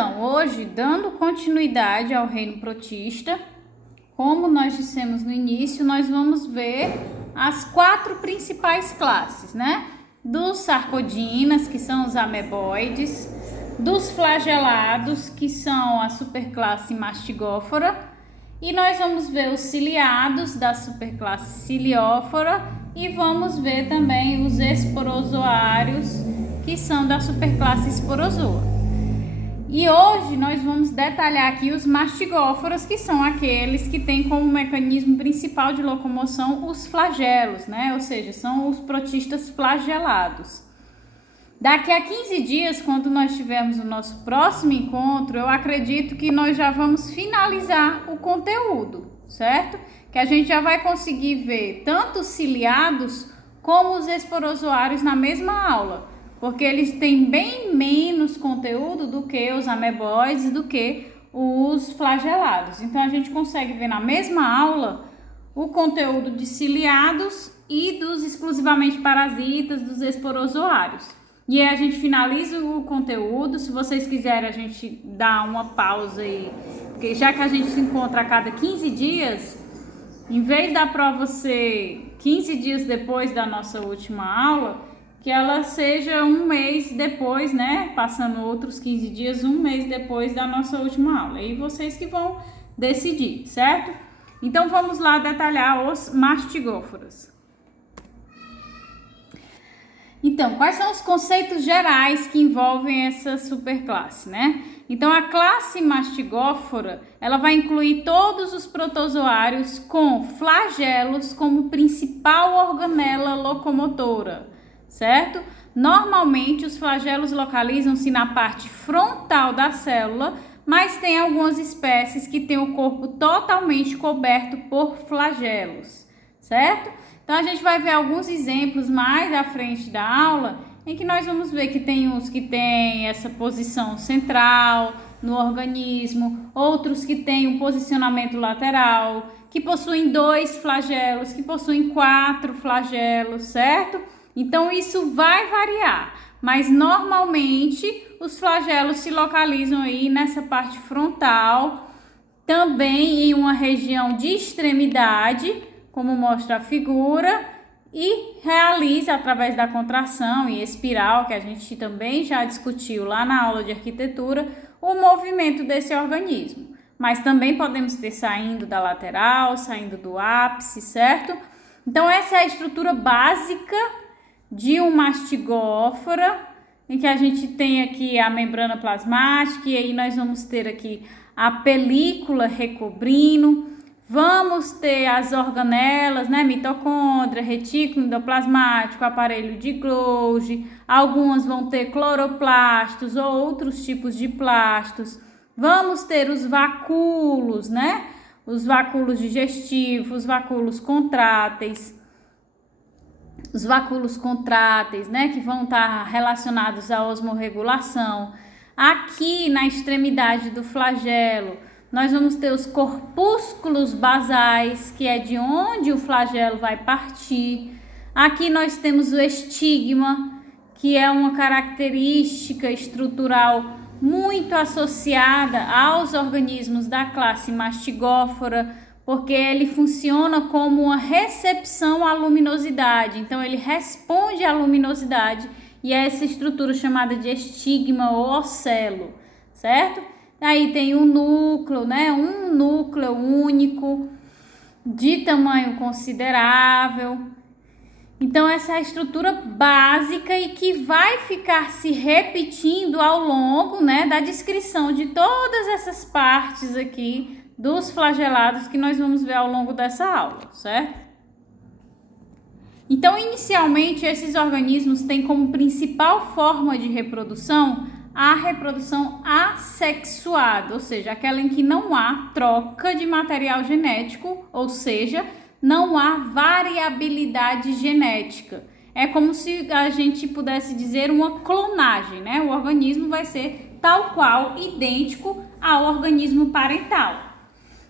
Então, hoje, dando continuidade ao reino protista, como nós dissemos no início, nós vamos ver as 4 principais classes, né? Dos sarcodinas, que são os ameboides, dos flagelados, que são a superclasse mastigófora, e nós vamos ver os ciliados da superclasse ciliófora e vamos ver também os esporozoários, que são da superclasse esporozoa. E hoje nós vamos detalhar aqui os mastigóforos, que são aqueles que têm como mecanismo principal de locomoção os flagelos, né? Ou seja, são os protistas flagelados. Daqui a 15 dias, quando nós tivermos o nosso próximo encontro, eu acredito que nós já vamos finalizar o conteúdo, certo? Que a gente já vai conseguir ver tanto os ciliados como os esporozoários na mesma aula, porque eles têm bem menos conteúdo do que os ameboides, do que os flagelados. Então, a gente consegue ver na mesma aula o conteúdo de ciliados e dos exclusivamente parasitas, dos esporozoários. E aí a gente finaliza o conteúdo. Se vocês quiserem, a gente dá uma pausa aí, porque já que a gente se encontra a cada 15 dias, em vez da prova ser 15 dias depois da nossa última aula, que ela seja um mês depois, né? Passando outros 15 dias, um mês depois da nossa última aula. Aí vocês que vão decidir, certo? Então vamos lá detalhar os mastigóforos. Então, quais são os conceitos gerais que envolvem essa superclasse, né? Então, a classe mastigófora, ela vai incluir todos os protozoários com flagelos como principal organela locomotora, certo? Normalmente, os flagelos localizam-se na parte frontal da célula, mas tem algumas espécies que têm o corpo totalmente coberto por flagelos, certo? Então, a gente vai ver alguns exemplos mais à frente da aula, em que nós vamos ver que tem uns que têm essa posição central no organismo, outros que têm um posicionamento lateral, que possuem 2 flagelos, que possuem 4 flagelos, certo? Então, isso vai variar, mas normalmente os flagelos se localizam aí nessa parte frontal, também em uma região de extremidade, como mostra a figura, e realiza através da contração e espiral, que a gente também já discutiu lá na aula de arquitetura, o movimento desse organismo. Mas também podemos ter saindo da lateral, saindo do ápice, certo? Então, essa é a estrutura básica de um mastigófora, em que a gente tem aqui a membrana plasmática, e aí nós vamos ter aqui a película recobrindo. Vamos ter as organelas, né? Mitocôndria, retículo endoplasmático, aparelho de Golgi. Algumas vão ter cloroplastos ou outros tipos de plastos. Vamos ter os vacúolos, né? Os vacúolos digestivos, os vacúolos contráteis. Os vacúolos contráteis, né? Que vão estar relacionados à osmorregulação. Aqui na extremidade do flagelo, nós vamos ter os corpúsculos basais, que é de onde o flagelo vai partir. Aqui nós temos o estigma, que é uma característica estrutural muito associada aos organismos da classe mastigófora, porque ele funciona como uma recepção à luminosidade. Então, ele responde à luminosidade e é essa estrutura chamada de estigma ou ocelo, certo? Aí tem um núcleo, né? Um núcleo único de tamanho considerável. Então, essa é a estrutura básica e que vai ficar se repetindo ao longo, né, da descrição de todas essas partes aqui dos flagelados que nós vamos ver ao longo dessa aula, certo? Então, inicialmente, esses organismos têm como principal forma de reprodução a reprodução assexuada, ou seja, aquela em que não há troca de material genético, ou seja, não há variabilidade genética. É como se a gente pudesse dizer uma clonagem, né? O organismo vai ser tal qual, idêntico ao organismo parental.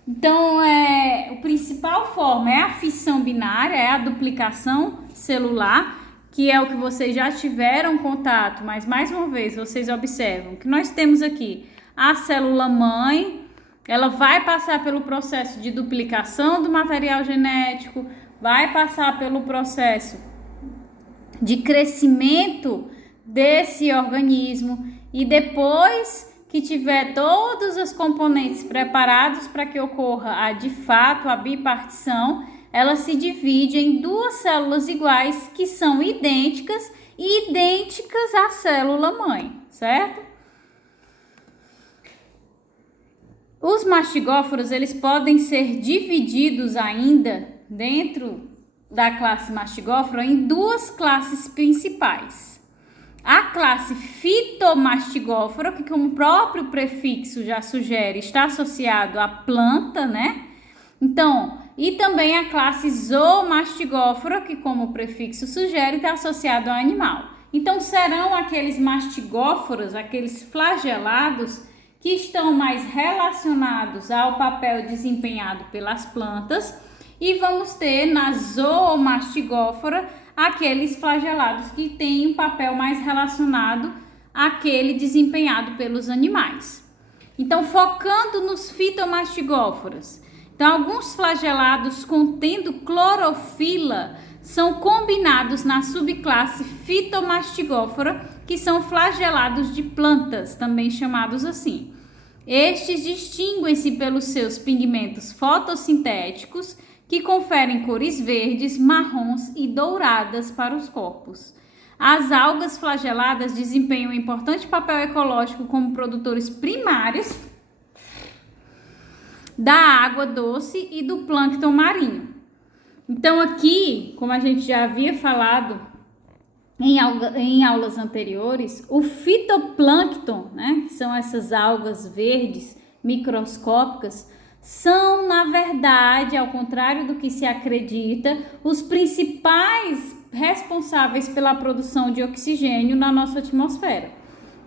Então, a principal forma é a fissão binária, é a duplicação celular, que é o que vocês já tiveram contato, mas mais uma vez vocês observam que nós temos aqui a célula mãe, ela vai passar pelo processo de duplicação do material genético, vai passar pelo processo de crescimento desse organismo e depois que tiver todos os componentes preparados para que ocorra de fato a bipartição, ela se divide em duas células iguais que são idênticas à célula mãe, certo? Os mastigóforos, eles podem ser divididos ainda dentro da classe mastigófora em duas classes principais. A classe fitomastigófora, que como o próprio prefixo já sugere, está associado à planta, né? Então, e também a classe zoomastigófora, que como o prefixo sugere, está associado ao animal. Então, serão aqueles mastigóforos, aqueles flagelados, que estão mais relacionados ao papel desempenhado pelas plantas, e vamos ter na zoomastigófora aqueles flagelados que têm um papel mais relacionado àquele desempenhado pelos animais. Então, focando nos fitomastigóforos, então alguns flagelados contendo clorofila são combinados na subclasse fitomastigófora, que são flagelados de plantas, também chamados assim. Estes distinguem-se pelos seus pigmentos fotossintéticos, que conferem cores verdes, marrons e douradas para os corpos. As algas flageladas desempenham um importante papel ecológico como produtores primários da água doce e do plâncton marinho. Então aqui, como a gente já havia falado em aulas anteriores, o fitoplâncton, né, que são essas algas verdes microscópicas, são, na verdade, ao contrário do que se acredita, os principais responsáveis pela produção de oxigênio na nossa atmosfera.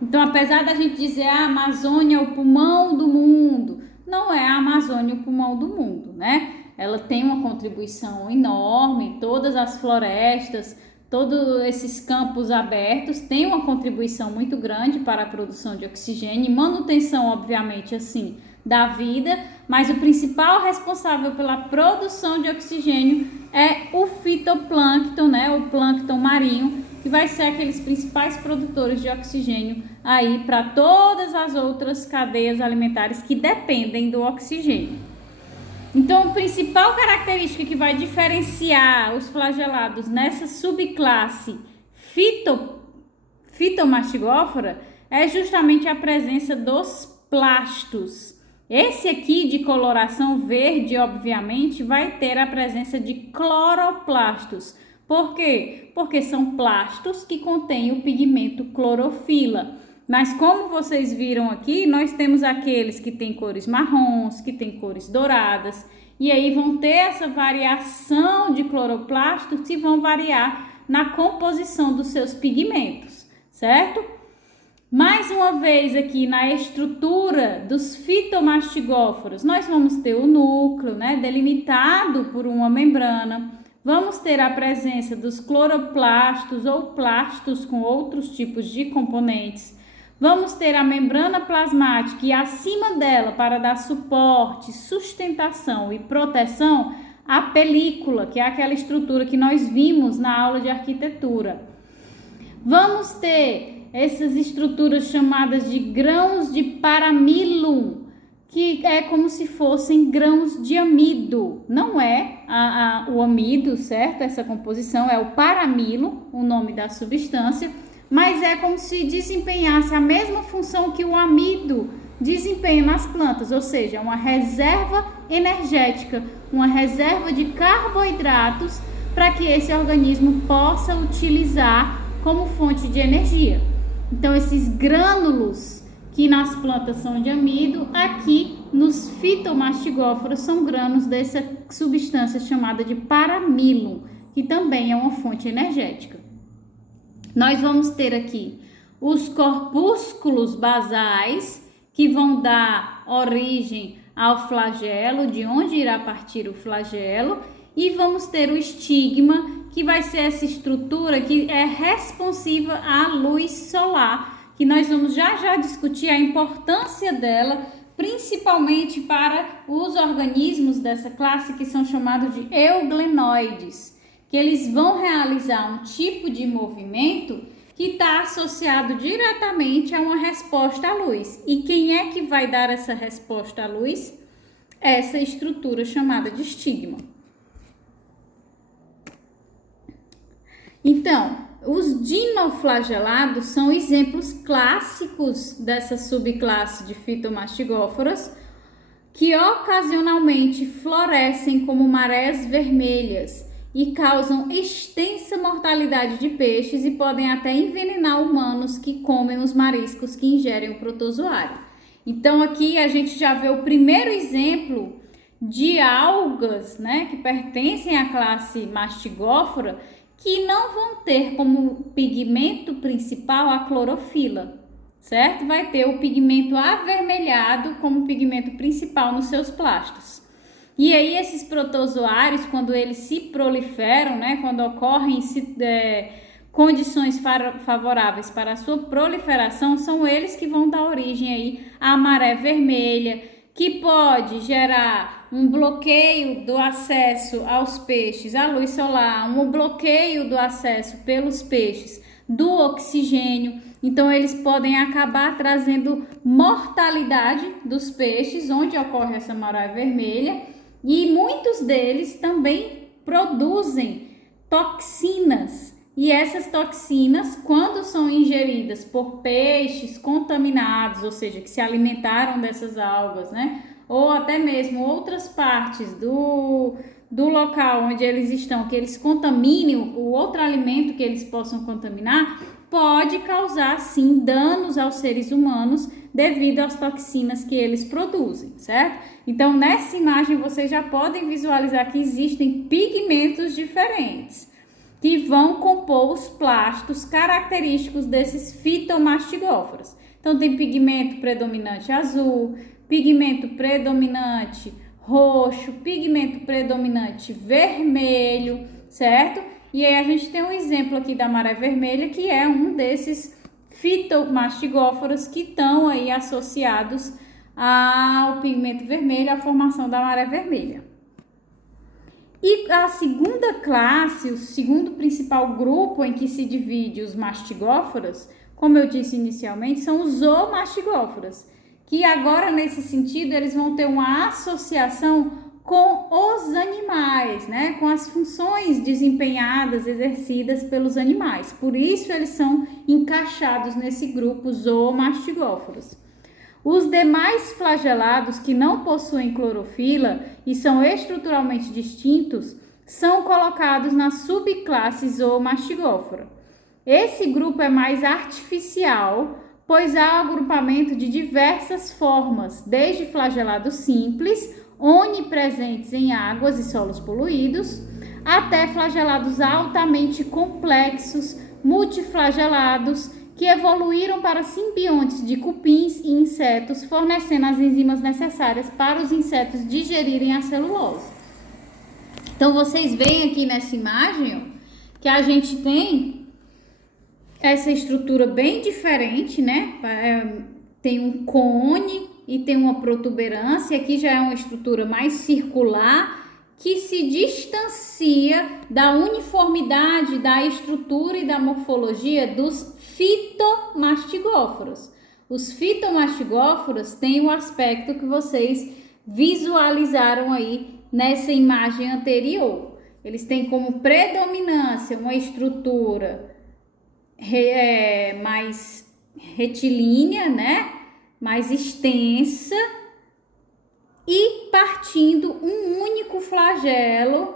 Então, apesar da gente dizer a Amazônia é o pulmão do mundo, não é a Amazônia o pulmão do mundo, né? Ela tem uma contribuição enorme, todas as florestas, todos esses campos abertos têm uma contribuição muito grande para a produção de oxigênio e manutenção, obviamente, assim, da vida, mas o principal responsável pela produção de oxigênio é o fitoplâncton, né, o plâncton marinho, que vai ser aqueles principais produtores de oxigênio aí para todas as outras cadeias alimentares que dependem do oxigênio. Então, a principal característica que vai diferenciar os flagelados nessa subclasse fitomastigófora é justamente a presença dos plastos. Esse aqui de coloração verde, obviamente, vai ter a presença de cloroplastos. Por quê? Porque são plastos que contêm o pigmento clorofila. Mas como vocês viram aqui, nós temos aqueles que têm cores marrons, que têm cores douradas, e aí vão ter essa variação de cloroplastos e vão variar na composição dos seus pigmentos, certo? Mais uma vez aqui na estrutura dos fitomastigóforos, nós vamos ter o núcleo, né, delimitado por uma membrana. Vamos ter a presença dos cloroplastos ou plastos com outros tipos de componentes. Vamos ter a membrana plasmática e acima dela, para dar suporte, sustentação e proteção, a película, que é aquela estrutura que nós vimos na aula de arquitetura. Vamos ter essas estruturas chamadas de grãos de paramilum, que é como se fossem grãos de amido. Não é o amido, certo? Essa composição é o paramilo, o nome da substância, mas é como se desempenhasse a mesma função que o amido desempenha nas plantas, ou seja, uma reserva energética, uma reserva de carboidratos para que esse organismo possa utilizar como fonte de energia. Então, esses grânulos que nas plantas são de amido, aqui nos fitomastigóforos são grânulos dessa substância chamada de paramilum, que também é uma fonte energética. Nós vamos ter aqui os corpúsculos basais, que vão dar origem ao flagelo, de onde irá partir o flagelo, e vamos ter o estigma, que vai ser essa estrutura que é responsiva à luz solar, que nós vamos já discutir a importância dela, principalmente para os organismos dessa classe que são chamados de euglenoides, que eles vão realizar um tipo de movimento que está associado diretamente a uma resposta à luz. E quem é que vai dar essa resposta à luz? Essa estrutura chamada de estigma. Então, os dinoflagelados são exemplos clássicos dessa subclasse de fitomastigóforas que ocasionalmente florescem como marés vermelhas e causam extensa mortalidade de peixes e podem até envenenar humanos que comem os mariscos que ingerem o protozoário. Então aqui a gente já vê o primeiro exemplo de algas, né, que pertencem à classe mastigófora, que não vão ter como pigmento principal a clorofila, certo? Vai ter o pigmento avermelhado como pigmento principal nos seus plastos. E aí esses protozoários, quando eles se proliferam, né, quando ocorrem condições favoráveis para a sua proliferação, são eles que vão dar origem aí à maré vermelha, que pode gerar um bloqueio do acesso aos peixes à luz solar, um bloqueio do acesso pelos peixes do oxigênio. Então eles podem acabar trazendo mortalidade dos peixes onde ocorre essa maré vermelha, e muitos deles também produzem toxinas. E essas toxinas, quando são ingeridas por peixes contaminados, ou seja, que se alimentaram dessas algas, né? Ou até mesmo outras partes do local onde eles estão, que eles contaminem o outro alimento que eles possam contaminar, pode causar, sim, danos aos seres humanos devido às toxinas que eles produzem, certo? Então, nessa imagem, vocês já podem visualizar que existem pigmentos diferentes que vão compor os plastos característicos desses fitomastigóforos. Então, tem pigmento predominante azul, pigmento predominante roxo, pigmento predominante vermelho, certo? E aí a gente tem um exemplo aqui da maré vermelha, que é um desses fitomastigóforos que estão aí associados ao pigmento vermelho, à formação da maré vermelha. E a segunda classe, o segundo principal grupo em que se divide os mastigóforos, como eu disse inicialmente, são os zoomastigóforos, que agora, nesse sentido, eles vão ter uma associação com os animais, né? Com as funções desempenhadas, exercidas pelos animais. Por isso, eles são encaixados nesse grupo zoomastigóforos. Os demais flagelados que não possuem clorofila e são estruturalmente distintos são colocados na subclasse zoomastigófora. Esse grupo é mais artificial, pois há agrupamento de diversas formas, desde flagelados simples, onipresentes em águas e solos poluídos, até flagelados altamente complexos, multiflagelados, que evoluíram para simbiontes de cupins e insetos, fornecendo as enzimas necessárias para os insetos digerirem a celulose. Então, vocês veem aqui nessa imagem, ó, que a gente tem essa estrutura bem diferente, né? Tem um cone e tem uma protuberância. Aqui já é uma estrutura mais circular, que se distancia da uniformidade da estrutura e da morfologia dos fitomastigóforos. Os fitomastigóforos têm o aspecto que vocês visualizaram aí nessa imagem anterior. Eles têm como predominância uma estrutura mais retilínea, né? Mais extensa, e partindo um único flagelo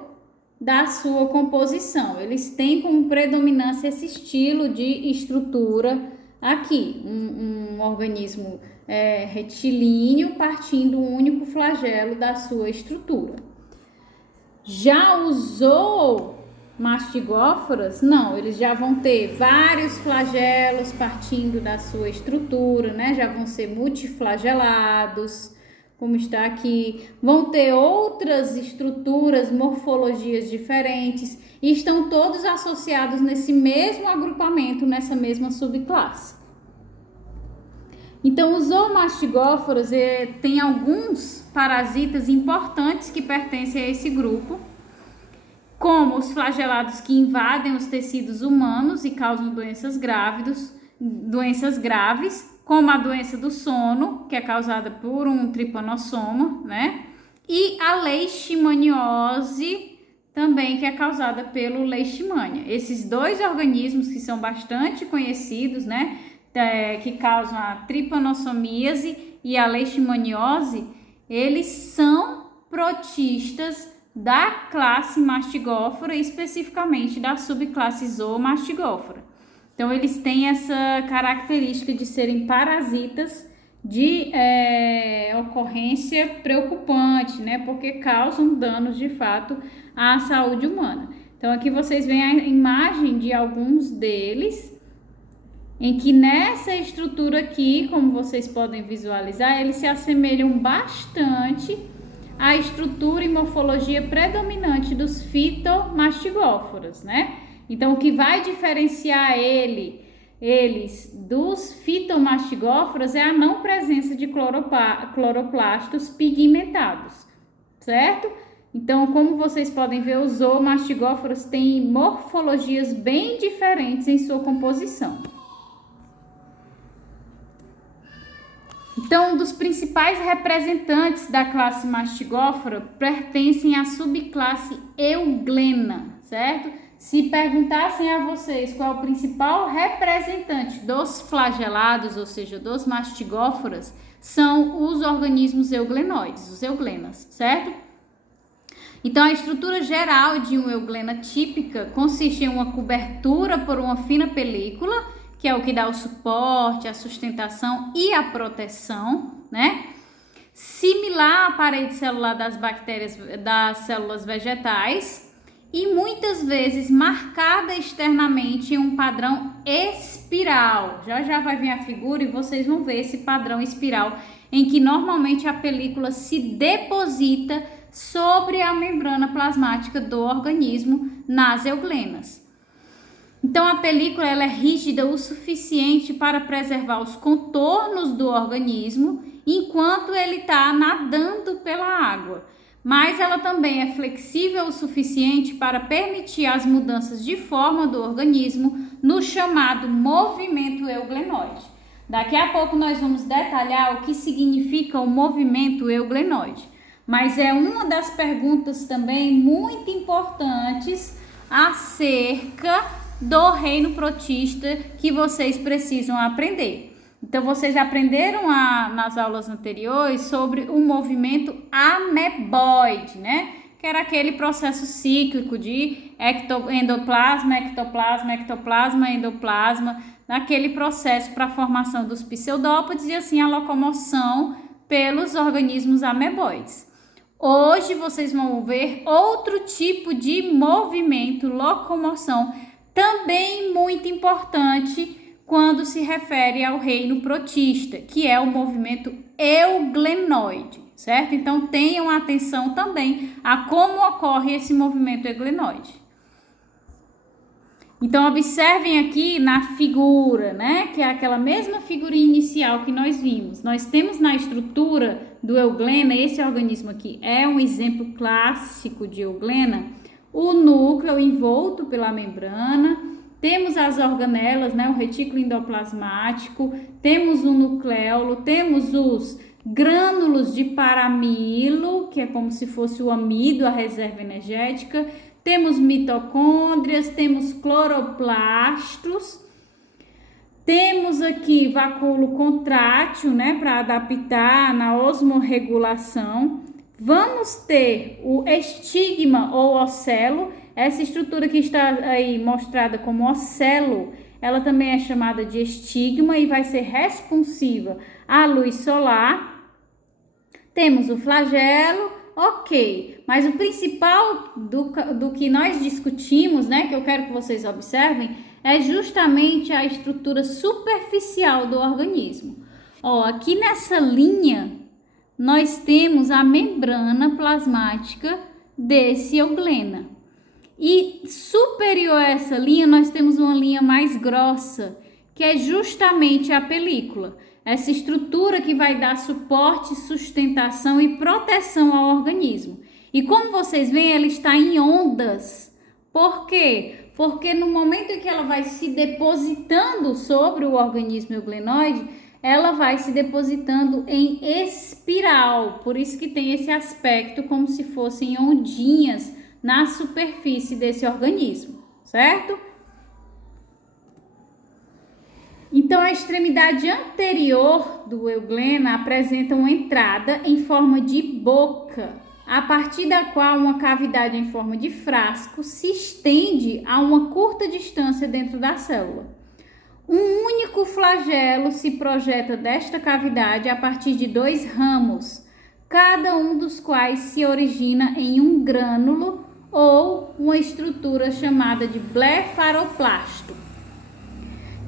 da sua composição. Eles têm como predominância esse estilo de estrutura aqui, um organismo retilíneo partindo um único flagelo da sua estrutura. Já os zoomastigóforos, não, eles já vão ter vários flagelos partindo da sua estrutura, né? Já vão ser multiflagelados, como está aqui, vão ter outras estruturas, morfologias diferentes, e estão todos associados nesse mesmo agrupamento, nessa mesma subclasse. Então, os zoomastigóforos têm alguns parasitas importantes que pertencem a esse grupo, como os flagelados que invadem os tecidos humanos e causam doenças graves, como a doença do sono, que é causada por um tripanossoma, né? E a leishmaniose, também, que é causada pelo leishmania. Esses dois organismos que são bastante conhecidos, né? Que causam a tripanossomíase e a leishmaniose, eles são protistas da classe mastigófora, especificamente da subclasse zoomastigófora. Então, eles têm essa característica de serem parasitas de ocorrência preocupante, né? Porque causam danos, de fato, à saúde humana. Então, aqui vocês veem a imagem de alguns deles, em que nessa estrutura aqui, como vocês podem visualizar, eles se assemelham bastante à estrutura e morfologia predominante dos fitomastigóforos, né? Então, o que vai diferenciar eles dos fitomastigóforos é a não presença de cloroplastos pigmentados, certo? Então, como vocês podem ver, os zoomastigóforos têm morfologias bem diferentes em sua composição. Então, um dos principais representantes da classe mastigófora pertencem à subclasse Euglena, certo? Se perguntassem a vocês qual é o principal representante dos flagelados, ou seja, dos mastigóforas, são os organismos euglenoides, os euglenas, certo? Então, a estrutura geral de uma euglena típica consiste em uma cobertura por uma fina película, que é o que dá o suporte, a sustentação e a proteção, né? Similar à parede celular das bactérias, das células vegetais, e muitas vezes marcada externamente em um padrão espiral. Já vai vir a figura e vocês vão ver esse padrão espiral, em que normalmente a película se deposita sobre a membrana plasmática do organismo nas euglenas. Então, a película ela é rígida o suficiente para preservar os contornos do organismo enquanto ele está nadando pela água, mas ela também é flexível o suficiente para permitir as mudanças de forma do organismo no chamado movimento euglenoide. Daqui a pouco nós vamos detalhar o que significa o movimento euglenoide, mas é uma das perguntas também muito importantes acerca do reino protista que vocês precisam aprender. Então, vocês aprenderam nas aulas anteriores sobre o movimento ameboide, né? Que era aquele processo cíclico de endoplasma, ectoplasma, ectoplasma, endoplasma, naquele processo para a formação dos pseudópodes e assim a locomoção pelos organismos ameboides. Hoje vocês vão ver outro tipo de movimento, locomoção, também muito importante quando se refere ao reino protista, que é o movimento euglenoide, certo? Então tenham atenção também a como ocorre esse movimento euglenoide. Então observem aqui na figura, né, que é aquela mesma figurinha inicial que nós vimos. Nós temos na estrutura do euglena, esse organismo aqui é um exemplo clássico de euglena, o núcleo envolto pela membrana, temos as organelas, né, o retículo endoplasmático, temos o nucleolo, temos os grânulos de paramilo, que é como se fosse o amido, a reserva energética, temos mitocôndrias, temos cloroplastos, temos aqui vacúolo contrátil, né, para adaptar na osmorregulação. Vamos ter o estigma ou ocelo, essa estrutura que está aí mostrada como ocelo, ela também é chamada de estigma e vai ser responsiva à luz solar. Temos o flagelo, ok, mas o principal do que nós discutimos, né, que eu quero que vocês observem, é justamente a estrutura superficial do organismo. Ó, aqui nessa linha, nós temos a membrana plasmática desse euglena. E superior a essa linha, nós temos uma linha mais grossa, que é justamente a película. essa estrutura que vai dar suporte, sustentação e proteção ao organismo. E como vocês veem, ela está em ondas. Por quê? Porque no momento em que ela vai se depositando sobre o organismo euglenoide, ela vai se depositando em espiral. Por isso que tem esse aspecto como se fossem ondinhas na superfície desse organismo, certo? Então, a extremidade anterior do euglena apresenta uma entrada em forma de boca, a partir da qual uma cavidade em forma de frasco se estende a uma curta distância dentro da célula. Um único flagelo se projeta desta cavidade a partir de 2 ramos, cada um dos quais se origina em um grânulo ou uma estrutura chamada de blefaroplasto.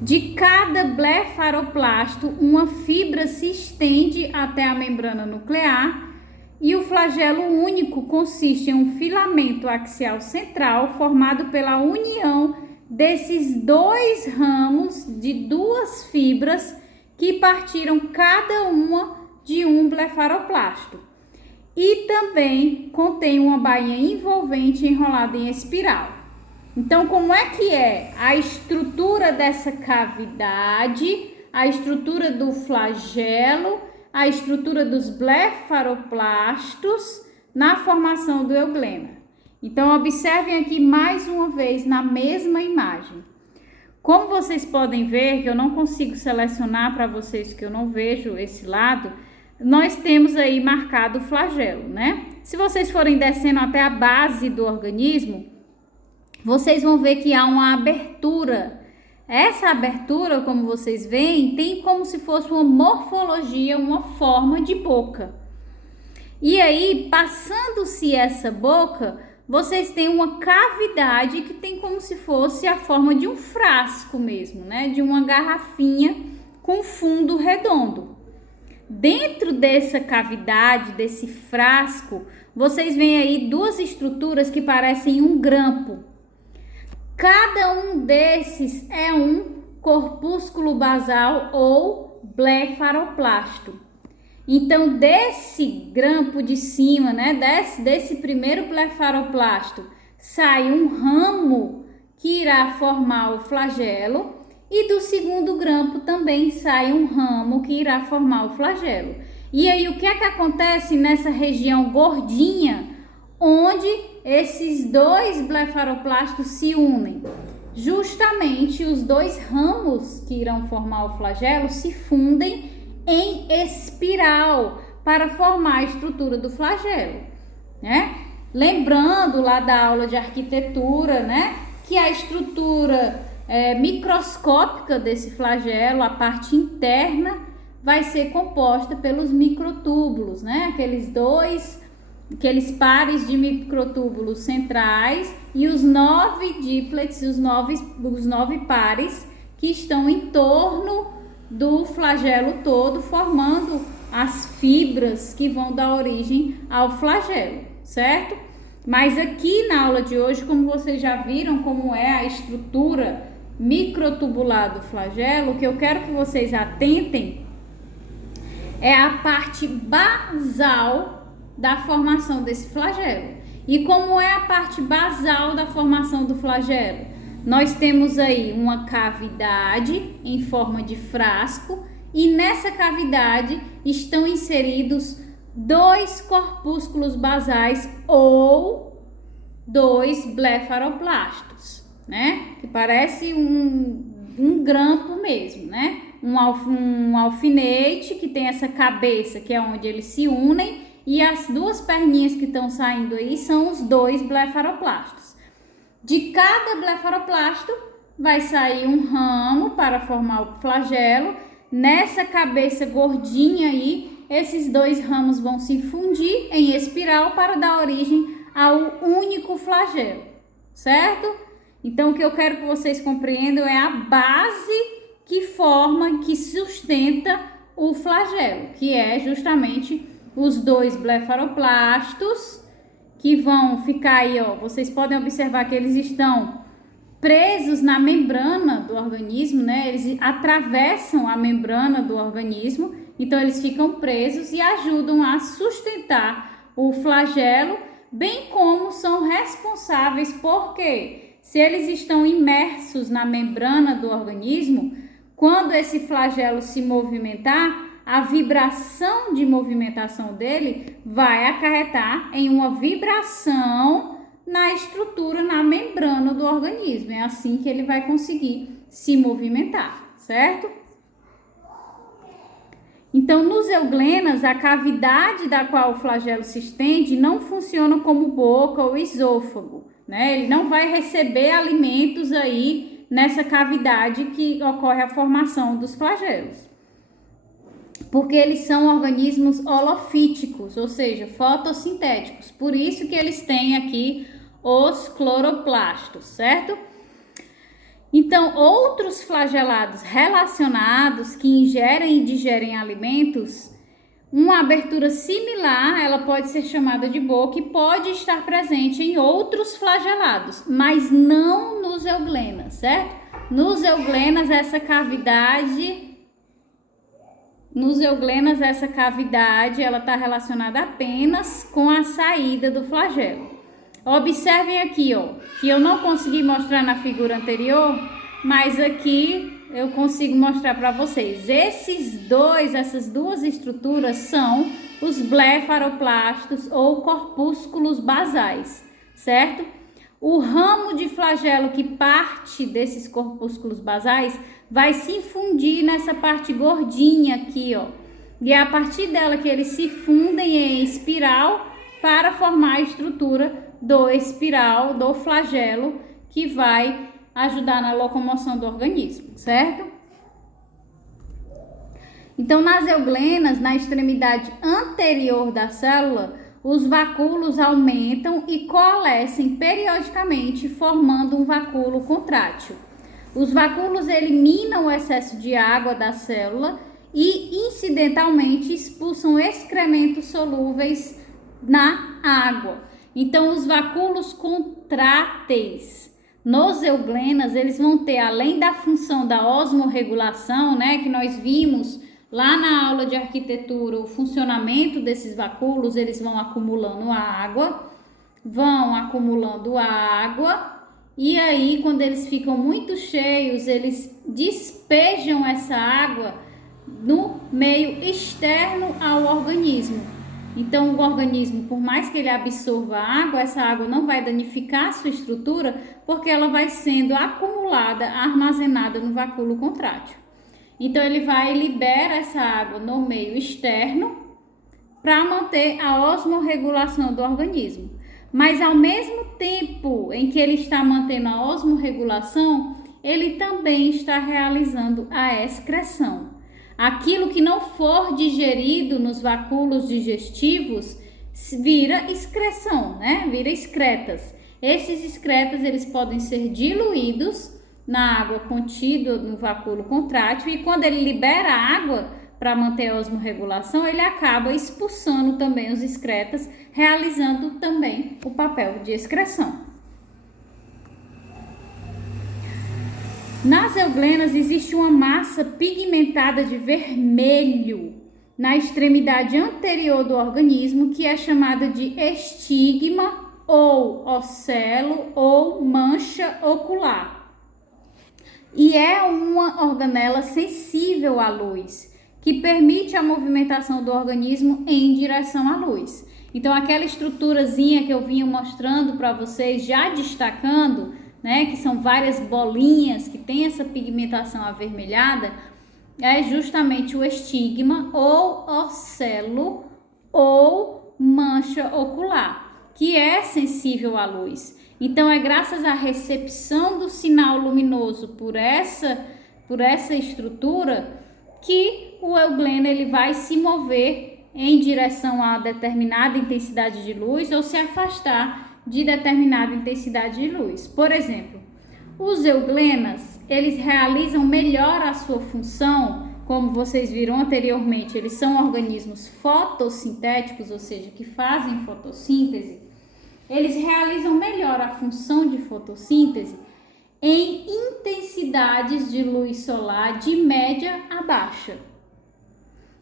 De cada blefaroplasto, uma fibra se estende até a membrana nuclear e o flagelo único consiste em um filamento axial central formado pela união desses 2 ramos de 2 fibras que partiram cada uma de um blefaroplasto. E também contém uma bainha envolvente enrolada em espiral. Então, como é que é a estrutura dessa cavidade, a estrutura do flagelo, a estrutura dos blefaroplastos na formação do euglena? Então, observem aqui mais uma vez na mesma imagem. Como vocês podem ver, que eu não consigo selecionar para vocês, que eu não vejo esse lado, nós temos aí marcado o flagelo, né? Se vocês forem descendo até a base do organismo, vocês vão ver que há uma abertura. Essa abertura, como vocês veem, tem como se fosse uma morfologia, uma forma de boca. E aí, passando-se essa boca, vocês têm uma cavidade que tem como se fosse a forma de um frasco mesmo, né? De uma garrafinha com fundo redondo. Dentro dessa cavidade, desse frasco, vocês veem aí 2 estruturas que parecem um grampo. Cada um desses é um corpúsculo basal ou blefaroplasto. Então, desse grampo de cima, né, desse primeiro blefaroplasto, sai um ramo que irá formar o flagelo, e do segundo grampo também sai um ramo que irá formar o flagelo. E aí, o que é que acontece nessa região gordinha, onde esses 2 blefaroplastos se unem? Justamente os 2 ramos que irão formar o flagelo se fundem em espiral para formar a estrutura do flagelo, né? Lembrando lá da aula de arquitetura, né, que a estrutura microscópica desse flagelo, a parte interna, vai ser composta pelos microtúbulos, né? Aqueles pares de microtúbulos centrais e os 9 dípletes, os 9 pares que estão em torno do flagelo todo, formando as fibras que vão dar origem ao flagelo, certo? Mas aqui na aula de hoje, como vocês já viram como é a estrutura microtubular do flagelo, o que eu quero que vocês atentem é a parte basal da formação desse flagelo. E como é a parte basal da formação do flagelo? Nós temos aí uma cavidade em forma de frasco e nessa cavidade estão inseridos 2 corpúsculos basais ou 2 blefaroplastos, né? Que parece um grampo mesmo, né? Um alfinete que tem essa cabeça que é onde eles se unem e as 2 perninhas que estão saindo aí são os 2 blefaroplastos. De cada blefaroplasto vai sair um ramo para formar o flagelo. Nessa cabeça gordinha aí, esses 2 ramos vão se fundir em espiral para dar origem ao único flagelo, certo? Então, o que eu quero que vocês compreendam é a base que forma, que sustenta o flagelo, que é justamente os 2 blefaroplastos, que vão ficar aí, ó, vocês podem observar que eles estão presos na membrana do organismo, né? Eles atravessam a membrana do organismo, então eles ficam presos e ajudam a sustentar o flagelo, bem como são responsáveis porque se eles estão imersos na membrana do organismo, quando esse flagelo se movimentar, a vibração de movimentação dele vai acarretar em uma vibração na estrutura, na membrana do organismo. É assim que ele vai conseguir se movimentar, certo? Então, nos euglenas, a cavidade da qual o flagelo se estende não funciona como boca ou esôfago, né? Ele não vai receber alimentos aí nessa cavidade que ocorre a formação dos flagelos. Porque eles são organismos holofíticos, ou seja, fotossintéticos. Por isso que eles têm aqui os cloroplastos, certo? Então, outros flagelados relacionados que ingerem e digerem alimentos, uma abertura similar, ela pode ser chamada de boca e pode estar presente em outros flagelados, mas não nos euglenas, certo? Nos euglenas, essa cavidade, ela está relacionada apenas com a saída do flagelo. Observem aqui, ó, que eu não consegui mostrar na figura anterior, mas aqui eu consigo mostrar para vocês. Essas duas estruturas são os blefaroplastos ou corpúsculos basais, certo? O ramo de flagelo que parte desses corpúsculos basais vai se infundir nessa parte gordinha aqui, ó. E é a partir dela que eles se fundem em espiral para formar a estrutura do espiral, do flagelo, que vai ajudar na locomoção do organismo, certo? Então, nas euglenas, na extremidade anterior da célula, os vacúolos aumentam e coalescem periodicamente, formando um vacúolo contrátil. Os vacúolos eliminam o excesso de água da célula e, incidentalmente, expulsam excrementos solúveis na água. Então, os vacúolos contráteis nos euglenas, eles vão ter, além da função da osmorregulação, né, que nós vimos lá na aula de arquitetura, o funcionamento desses vacúolos, eles vão acumulando água, e aí, quando eles ficam muito cheios, eles despejam essa água no meio externo ao organismo. Então, o organismo, por mais que ele absorva a água, essa água não vai danificar a sua estrutura, porque ela vai sendo acumulada, armazenada no vacúolo contrátil. Então, ele vai e libera essa água no meio externo para manter a osmorregulação do organismo. Mas, ao mesmo tempo em que ele está mantendo a osmorregulação, ele também está realizando a excreção. Aquilo que não for digerido nos vacúolos digestivos vira excreção, né? Vira excretas. Esses excretas, eles podem ser diluídos na água contida no vacúolo contrátil e quando ele libera a água para manter a osmorregulação, ele acaba expulsando também os excretas, realizando também o papel de excreção. Nas euglenas existe uma massa pigmentada de vermelho na extremidade anterior do organismo que é chamada de estigma ou ocelo ou mancha ocular. E é uma organela sensível à luz, que permite a movimentação do organismo em direção à luz. Então, aquela estruturazinha que eu vinha mostrando para vocês, já destacando, né, que são várias bolinhas que tem essa pigmentação avermelhada, é justamente o estigma ou ocelo ou mancha ocular, que é sensível à luz. Então, é graças à recepção do sinal luminoso por essa estrutura que o euglena ele vai se mover em direção a determinada intensidade de luz ou se afastar de determinada intensidade de luz. Por exemplo, os euglenas, eles realizam melhor a sua função, como vocês viram anteriormente, eles são organismos fotossintéticos, ou seja, que fazem fotossíntese. Eles realizam melhor a função de fotossíntese em intensidades de luz solar de média a baixa.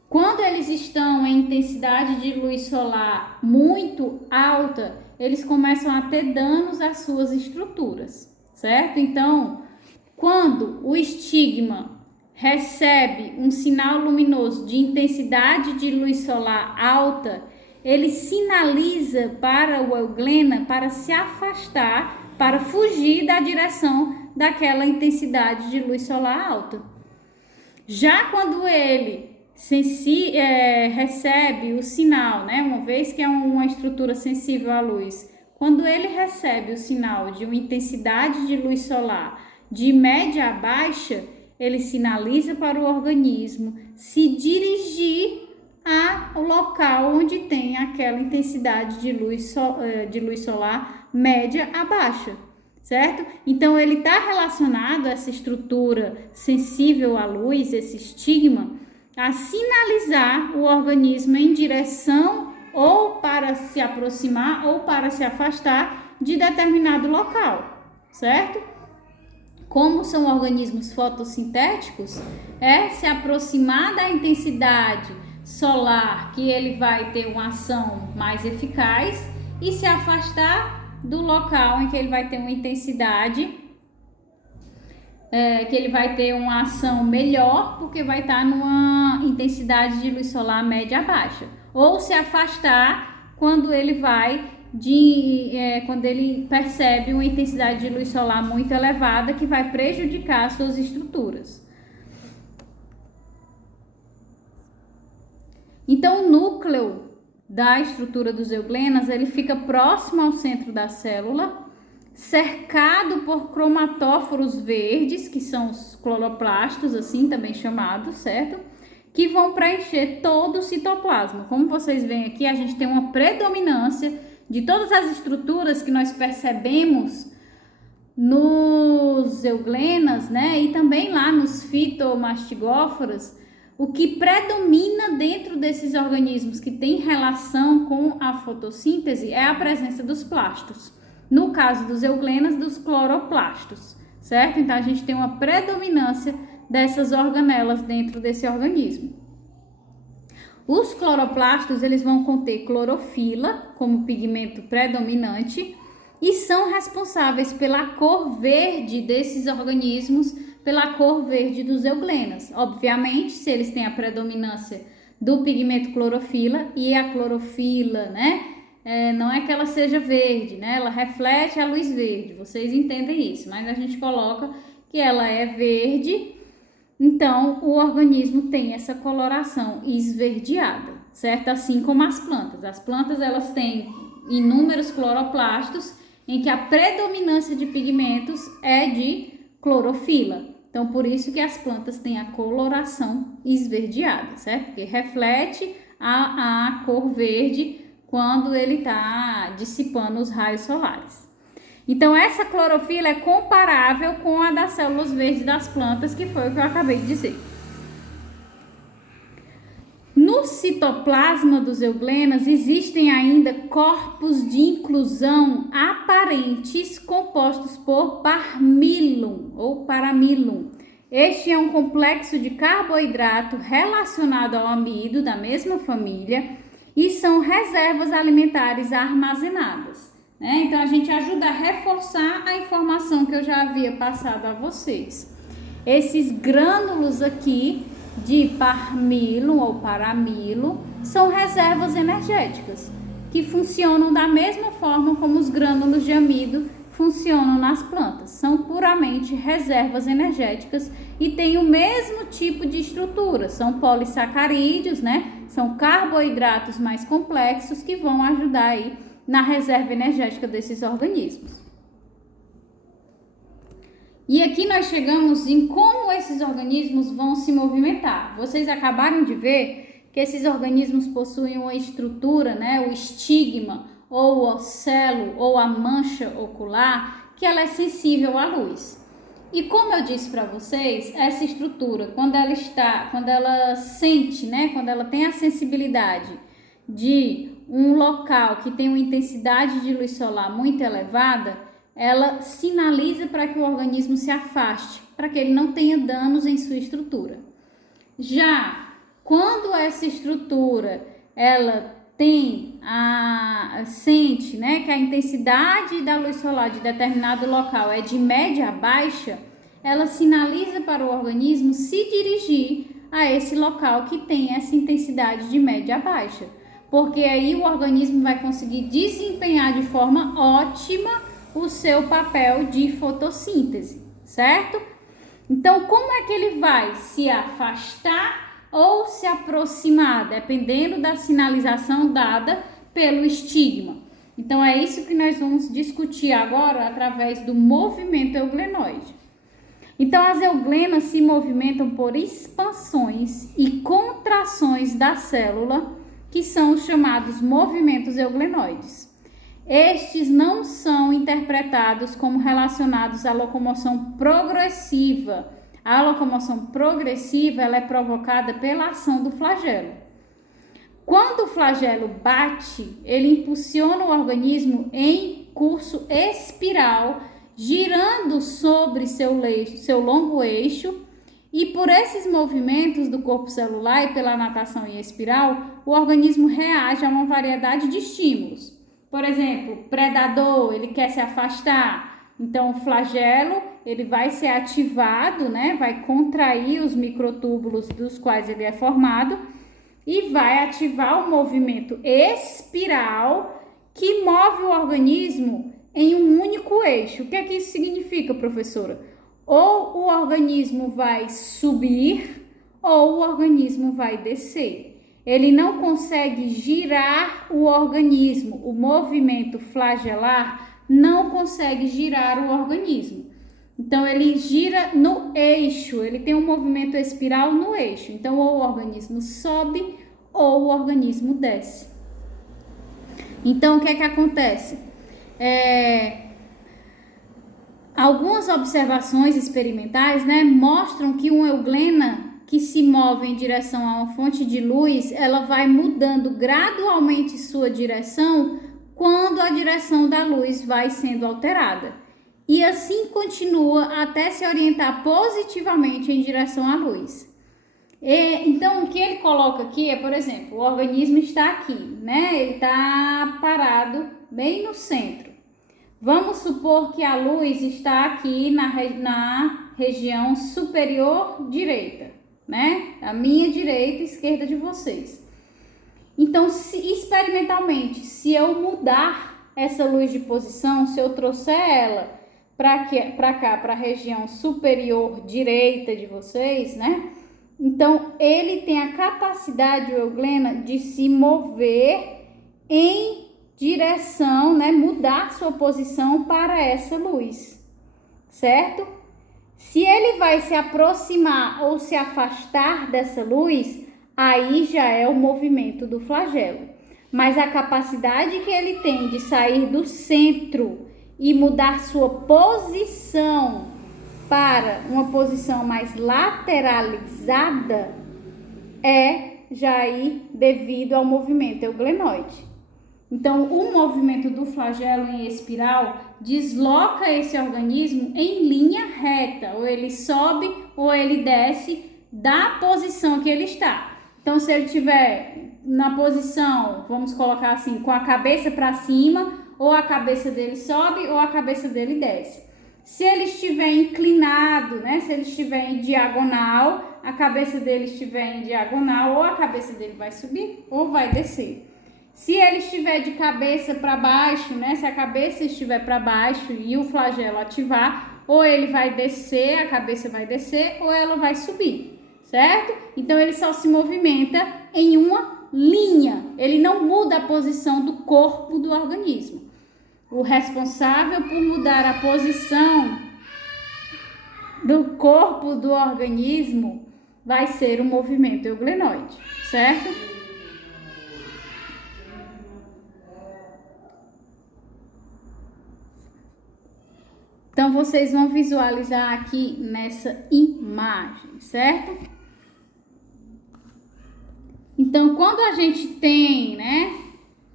Quando eles estão em intensidade de luz solar muito alta, eles começam a ter danos às suas estruturas, certo? Então, quando o estigma recebe um sinal luminoso de intensidade de luz solar alta, ele sinaliza para o euglena para se afastar, para fugir da direção daquela intensidade de luz solar alta. Já quando ele recebe o sinal, né, uma vez que é uma estrutura sensível à luz, quando ele recebe o sinal de uma intensidade de luz solar de média a baixa, ele sinaliza para o organismo se dirigir ao local onde tem aquela intensidade de luz solar média a baixa, certo? Então, ele está relacionado a essa estrutura sensível à luz, esse estigma, a sinalizar o organismo em direção ou para se aproximar ou para se afastar de determinado local, certo? Como são organismos fotossintéticos, é se aproximar da intensidade solar que ele vai ter uma ação mais eficaz e se afastar do local em que ele vai ter uma intensidade, que ele vai ter uma ação melhor, porque vai estar numa intensidade de luz solar média a baixa. Ou se afastar quando ele quando ele percebe uma intensidade de luz solar muito elevada que vai prejudicar suas estruturas. Então, o núcleo da estrutura dos euglenas, ele fica próximo ao centro da célula, cercado por cromatóforos verdes, que são os cloroplastos, assim também chamados, certo? Que vão preencher todo o citoplasma. Como vocês veem aqui, a gente tem uma predominância de todas as estruturas que nós percebemos nos euglenas, né? E também lá nos fitomastigóforas. O que predomina dentro desses organismos que têm relação com a fotossíntese é a presença dos plastos. No caso dos euglenas, dos cloroplastos, certo? Então, a gente tem uma predominância dessas organelas dentro desse organismo. Os cloroplastos, eles vão conter clorofila como pigmento predominante e são responsáveis pela cor verde desses organismos, pela cor verde dos euglenas. Obviamente, se eles têm a predominância do pigmento clorofila, e a clorofila, né, não é que ela seja verde, né, ela reflete a luz verde, vocês entendem isso, mas a gente coloca que ela é verde, então o organismo tem essa coloração esverdeada, certo? Assim como as plantas. As plantas, elas têm inúmeros cloroplastos, em que a predominância de pigmentos é de clorofila. Então, por isso que as plantas têm a coloração esverdeada, certo? Porque reflete a cor verde quando ele está dissipando os raios solares. Então, essa clorofila é comparável com a das células verdes das plantas, que foi o que eu acabei de dizer. No citoplasma dos euglenas existem ainda corpos de inclusão aparentes compostos por parmilum ou paramilum. Este é um complexo de carboidrato relacionado ao amido da mesma família e são reservas alimentares armazenadas, né? Então, a gente ajuda a reforçar a informação que eu já havia passado a vocês. Esses grânulos aqui de parmilo ou paramilo são reservas energéticas que funcionam da mesma forma como os grânulos de amido funcionam nas plantas. São puramente reservas energéticas e têm o mesmo tipo de estrutura. São polissacarídeos, né? São carboidratos mais complexos que vão ajudar aí na reserva energética desses organismos. E aqui nós chegamos em como esses organismos vão se movimentar. Vocês acabaram de ver que esses organismos possuem uma estrutura, né, o estigma, ou o ocelo, ou a mancha ocular, que ela é sensível à luz. E como eu disse para vocês, essa estrutura, quando ela sente, né, quando ela tem a sensibilidade de um local que tem uma intensidade de luz solar muito elevada, ela sinaliza para que o organismo se afaste, para que ele não tenha danos em sua estrutura. Já quando essa estrutura ela sente, né, que a intensidade da luz solar de determinado local é de média a baixa, ela sinaliza para o organismo se dirigir a esse local que tem essa intensidade de média a baixa, porque aí o organismo vai conseguir desempenhar de forma ótima o seu papel de fotossíntese, certo? Então, como é que ele vai se afastar ou se aproximar, dependendo da sinalização dada pelo estigma? Então, é isso que nós vamos discutir agora através do movimento euglenoide. Então, as euglenas se movimentam por expansões e contrações da célula, que são os chamados movimentos euglenoides. Estes não são interpretados como relacionados à locomoção progressiva. A locomoção progressiva ela é provocada pela ação do flagelo. Quando o flagelo bate, ele impulsiona o organismo em curso espiral, girando sobre seu longo eixo, e por esses movimentos do corpo celular e pela natação em espiral, o organismo reage a uma variedade de estímulos. Por exemplo, predador, ele quer se afastar, então o flagelo ele vai ser ativado, né? Vai contrair os microtúbulos dos quais ele é formado e vai ativar o movimento espiral que move o organismo em um único eixo. O que é que isso significa, professora? Ou o organismo vai subir ou o organismo vai descer. Ele não consegue girar o organismo, o movimento flagelar não consegue girar o organismo. Então, ele gira no eixo, ele tem um movimento espiral no eixo. Então, ou o organismo sobe ou o organismo desce. Então, o que é que acontece? Algumas observações experimentais, né, mostram que uma euglena que se move em direção a uma fonte de luz, ela vai mudando gradualmente sua direção quando a direção da luz vai sendo alterada. E assim continua até se orientar positivamente em direção à luz. Então, o que ele coloca aqui é, por exemplo, o organismo está aqui, né? Ele está parado bem no centro. Vamos supor que a luz está aqui na região superior direita, né? A minha direita e esquerda de vocês. Então, experimentalmente, se eu mudar essa luz de posição, se eu trouxer ela para cá, para a região superior direita de vocês, né? Então, ele tem a capacidade, o euglena, de se mover em direção, né? Mudar sua posição para essa luz, certo? Se ele vai se aproximar ou se afastar dessa luz, aí já é o movimento do flagelo. Mas a capacidade que ele tem de sair do centro e mudar sua posição para uma posição mais lateralizada é já aí devido ao movimento euglenoide. Então, o movimento do flagelo em espiral desloca esse organismo em linha reta, ou ele sobe ou ele desce da posição que ele está. Então, se ele estiver na posição, vamos colocar assim, com a cabeça para cima, ou a cabeça dele sobe ou a cabeça dele desce. Se ele estiver inclinado, né? Se ele estiver em diagonal, a cabeça dele estiver em diagonal, ou a cabeça dele vai subir ou vai descer. Se ele estiver de cabeça para baixo, né? Se a cabeça estiver para baixo e o flagelo ativar, ou ele vai descer, a cabeça vai descer, ou ela vai subir, certo? Então, ele só se movimenta em uma linha. Ele não muda a posição do corpo do organismo. O responsável por mudar a posição do corpo do organismo vai ser o movimento euglenoide, certo? Então, vocês vão visualizar aqui nessa imagem, certo? Então, quando a gente tem, né,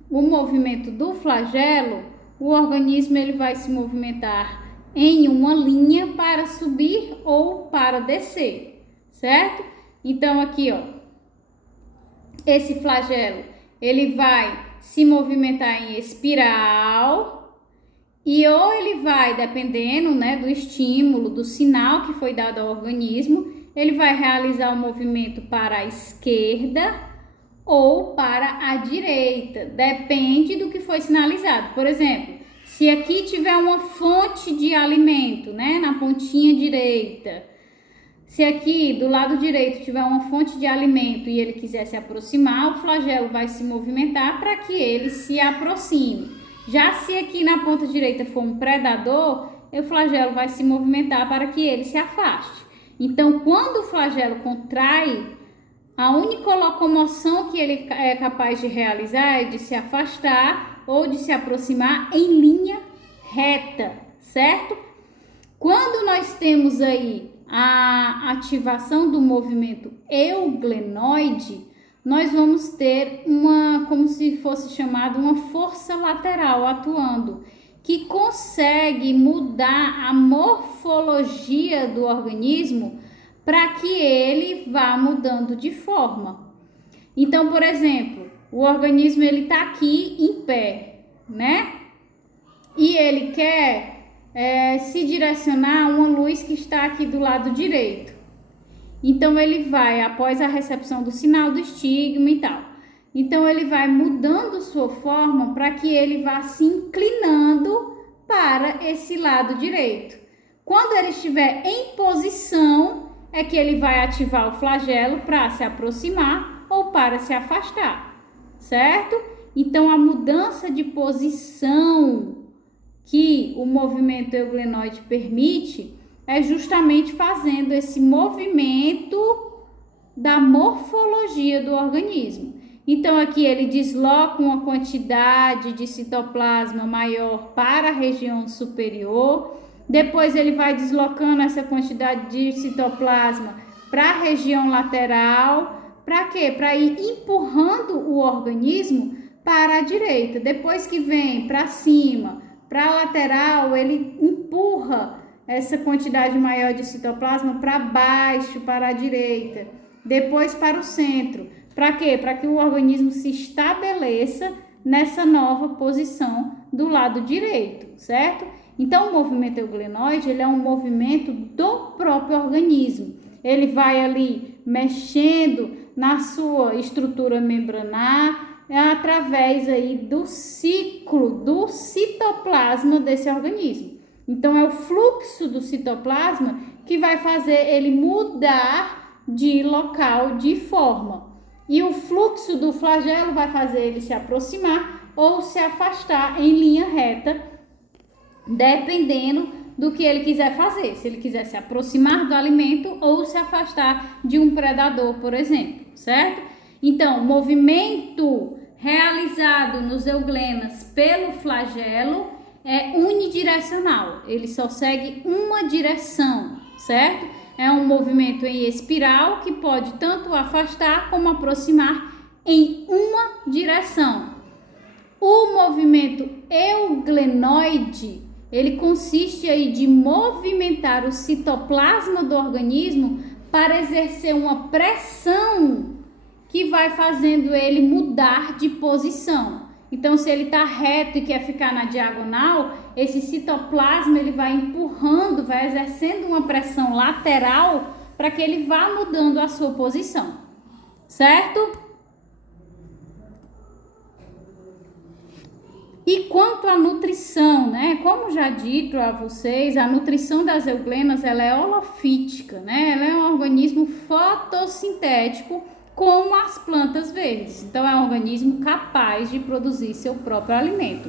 o movimento do flagelo, o organismo ele vai se movimentar em uma linha para subir ou para descer, certo? Então aqui, ó, esse flagelo, ele vai se movimentar em espiral e ou ele vai, dependendo, né, do estímulo, do sinal que foi dado ao organismo, ele vai realizar o movimento para a esquerda ou para a direita, depende do que foi sinalizado. Por exemplo, se aqui tiver uma fonte de alimento, né, na pontinha direita, se aqui do lado direito tiver uma fonte de alimento e ele quiser se aproximar, o flagelo vai se movimentar para que ele se aproxime. Já se aqui na ponta direita for um predador, o flagelo vai se movimentar para que ele se afaste. Então, quando o flagelo contrai, a única locomoção que ele é capaz de realizar é de se afastar ou de se aproximar em linha reta, certo? Quando nós temos aí a ativação do movimento euglenoide, nós vamos ter uma, como se fosse chamado, uma força lateral atuando, que consegue mudar a morfologia do organismo para que ele vá mudando de forma. Então, por exemplo, o organismo ele está aqui em pé, né? E ele quer se direcionar a uma luz que está aqui do lado direito. Então, ele vai, após a recepção do sinal do estígma e tal, então ele vai mudando sua forma para que ele vá se inclinando para esse lado direito. Quando ele estiver em posição, é que ele vai ativar o flagelo para se aproximar ou para se afastar, certo? Então, a mudança de posição que o movimento euglenoide permite é justamente fazendo esse movimento da morfologia do organismo. Então, aqui ele desloca uma quantidade de citoplasma maior para a região superior, depois ele vai deslocando essa quantidade de citoplasma para a região lateral. Para quê? Para ir empurrando o organismo para a direita. Depois que vem para cima, para a lateral, ele empurra essa quantidade maior de citoplasma para baixo, para a direita. Depois para o centro. Para quê? Para que o organismo se estabeleça nessa nova posição do lado direito, certo? Então, o movimento euglenoide, ele é um movimento do próprio organismo. Ele vai ali mexendo na sua estrutura membranar, através aí do ciclo do citoplasma desse organismo. Então, é o fluxo do citoplasma que vai fazer ele mudar de local, de forma. E o fluxo do flagelo vai fazer ele se aproximar ou se afastar em linha reta, dependendo do que ele quiser fazer. Se ele quiser se aproximar do alimento ou se afastar de um predador, por exemplo, certo? Então, o movimento realizado nos euglenas pelo flagelo é unidirecional. Ele só segue uma direção, certo? É um movimento em espiral que pode tanto afastar como aproximar em uma direção. O movimento euglenoide, ele consiste aí de movimentar o citoplasma do organismo para exercer uma pressão que vai fazendo ele mudar de posição. Então, se ele está reto e quer ficar na diagonal, esse citoplasma ele vai empurrando, vai exercendo uma pressão lateral para que ele vá mudando a sua posição, certo? E quanto à nutrição, né? Como já dito a vocês, a nutrição das euglenas ela é holofítica, né? Ela é um organismo fotossintético como as plantas verdes. Então, é um organismo capaz de produzir seu próprio alimento.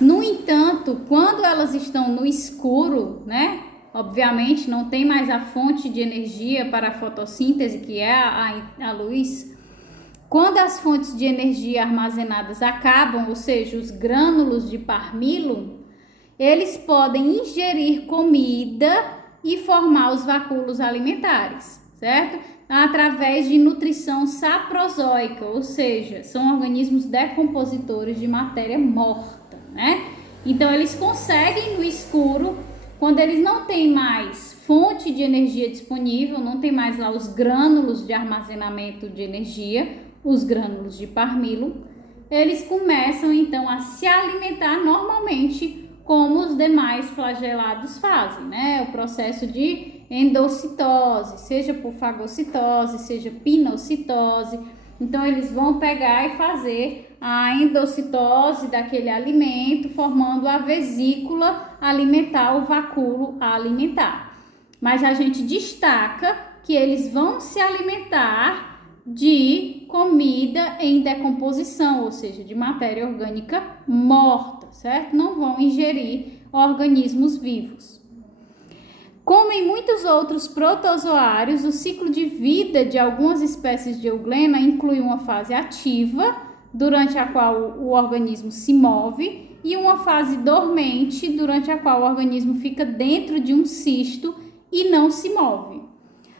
No entanto, quando elas estão no escuro, né? Obviamente, não tem mais a fonte de energia para a fotossíntese, que é a luz. Quando as fontes de energia armazenadas acabam, ou seja, os grânulos de parmilo, eles podem ingerir comida e formar os vacúolos alimentares, certo? Através de nutrição saprozóica, ou seja, são organismos decompositores de matéria morta, né? Então, eles conseguem no escuro, quando eles não têm mais fonte de energia disponível, não tem mais lá os grânulos de armazenamento de energia, os grânulos de parmilo, eles começam então a se alimentar normalmente como os demais flagelados fazem, né? O processo de endocitose, seja por fagocitose, seja pinocitose. Então, eles vão pegar e fazer a endocitose daquele alimento, formando a vesícula alimentar, o vacúolo alimentar. Mas a gente destaca que eles vão se alimentar de comida em decomposição, ou seja, de matéria orgânica morta, certo? Não vão ingerir organismos vivos. Como em muitos outros protozoários, o ciclo de vida de algumas espécies de euglena inclui uma fase ativa, durante a qual o organismo se move, e uma fase dormente, durante a qual o organismo fica dentro de um cisto e não se move.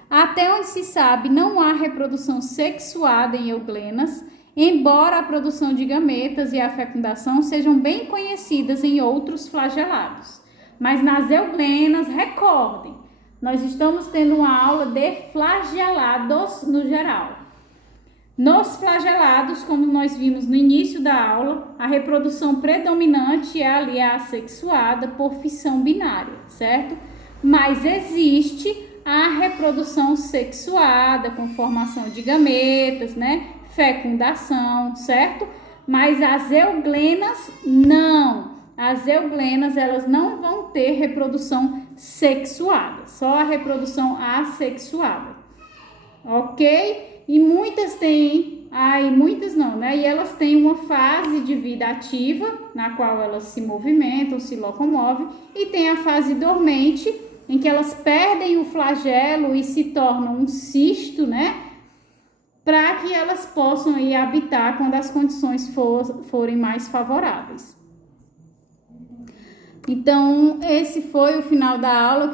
Até onde se sabe, não há reprodução sexuada em euglenas, embora a produção de gametas e a fecundação sejam bem conhecidas em outros flagelados. Mas nas euglenas, recordem, nós estamos tendo uma aula de flagelados no geral. Nos flagelados, como nós vimos no início da aula, a reprodução predominante é ali a assexuada por fissão binária, certo? Mas existe a reprodução sexuada com formação de gametas, né? Fecundação, certo? Mas as euglenas não. As euglenas, elas não vão ter reprodução sexuada, só a reprodução assexuada, ok? E muitas têm, muitas não, né? E elas têm uma fase de vida ativa, na qual elas se movimentam, se locomovem, e tem a fase dormente, em que elas perdem o flagelo e se tornam um cisto, né? Para que elas possam aí habitar quando as condições forem mais favoráveis. Então, esse foi o final da aula.